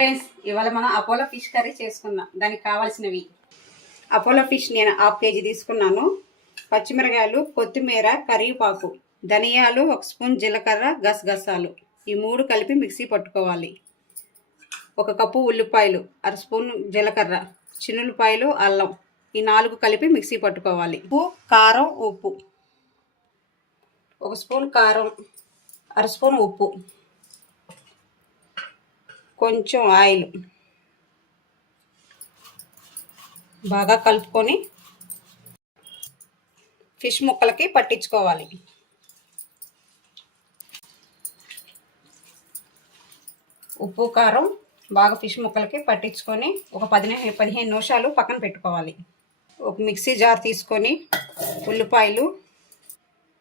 Friends, ఇవాళ మనం Apollo fish curry చేసుకుందాం. దానికి కావాల్సినవి: అపోలో ఫిష్ నేను 1/2 kg తీసుకున్నాను, పచ్చిమిరకాయలు, కొత్తిమీర, కరివేపాకు, ధనియాలు, 1 స్పూన్ జీలకర్ర, గసగసాలు, ఈ 3 కలిపి మిక్సీ పట్టుకోవాలి. 1 కప్పు ఉల్లిపాయలు, 1/2 స్పూన్ జీలకర్ర, చిన్నులపాయలు, అల్లం, ఈ 4 కలిపి మిక్సీ పట్టుకోవాలి. ఉప్పు, కారం, ఉప్పు, 1 స్పూన్ కారం, 1/2 స్పూన్ ఉప్పు, కొంచెం ఆయిల్, బాగా కలుపుకొని ఫిష్ ముక్కలకి పట్టించుకోవాలి. ఉప్పు కారం బాగా ఫిష్ ముక్కలకి పట్టించుకొని ఒక 15 నిమిషాలు పక్కన పెట్టుకోవాలి. ఒక మిక్సీ జార్ తీసుకొని ఉల్లిపాయలు,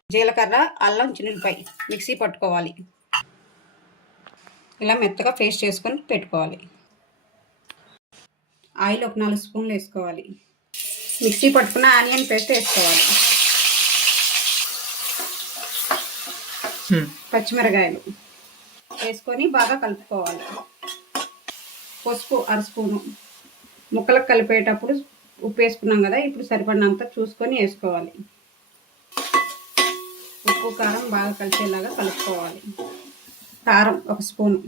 జీలకర్ర, అల్లం, చిన్నులపాయ మిక్సీ పట్టుకోవాలి. ఇలా మెత్తగా పేస్ట్ చేసుకొని పెట్టుకోవాలి. ఆయిల్ ఒక 4 స్పూన్లు వేసుకోవాలి. మిక్సీ పట్టుకున్న ఆనియన్ పేస్ట్ వేసుకోవాలి. పచ్చిమిరకాయలు వేసుకొని బాగా కలుపుకోవాలి. పసుపు 1/2 స్పూను. ముక్కలకు కలిపేటప్పుడు ఉప్పు వేసుకున్నాం కదా, ఇప్పుడు సరిపడినంత చూసుకొని వేసుకోవాలి. ఉప్పు కారం బాగా కలిసేలాగా కలుపుకోవాలి. కారం 1 స్పూను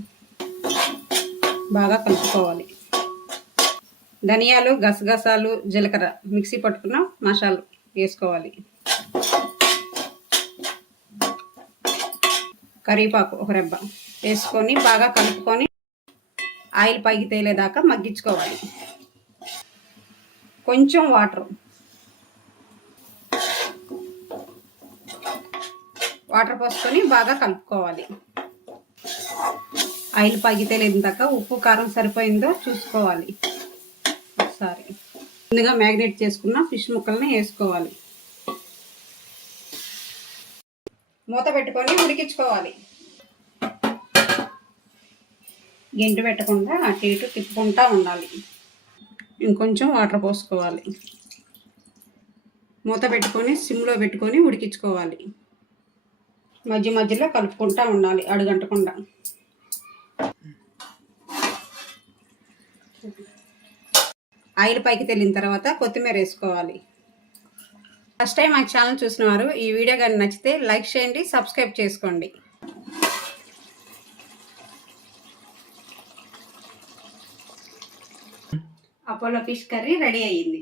బాగా కలుపుకోవాలి. ధనియాలు, గసగసాలు, జీలకర్ర మిక్సీ పట్టుకున్న మసాలా వేసుకోవాలి. కరివేపాకు 1 రెబ్బ వేసుకొని బాగా కలుపుకొని ఆయిల్ పైకి తేలేదాకా మగ్గించుకోవాలి. కొంచెం వాటర్ పోసుకొని బాగా కలుపుకోవాలి. ఆయిల్ పైకి తేలేని దాకా ఉప్పు కారం సరిపోయిందో చూసుకోవాలి. ఒకసారి ముందుగా మ్యాగ్నేట్ చేసుకున్న ఫిష్ ముక్కల్ని వేసుకోవాలి. మూత పెట్టుకొని ఉడికించుకోవాలి. గెంటు పెట్టకుండా అటు ఇటు తిప్పుకుంటూ ఉండాలి. ఇంకొంచెం వాటర్ పోసుకోవాలి. మూత పెట్టుకొని సిమ్లో పెట్టుకొని ఉడికించుకోవాలి. మధ్య మధ్యలో కలుపుకుంటూ ఉండాలి అడుగంటకుండా. ఆయిల్ పైకి తేలిన తర్వాత కొత్తిమీర వేసుకోవాలి. ఫస్ట్ టైం మా ఛానల్ చూసిన వారు ఈ వీడియో కానీ నచ్చితే లైక్ చేయండి, సబ్స్క్రైబ్ చేసుకోండి. అపోలో ఫిష్ కర్రీ రెడీ అయ్యింది.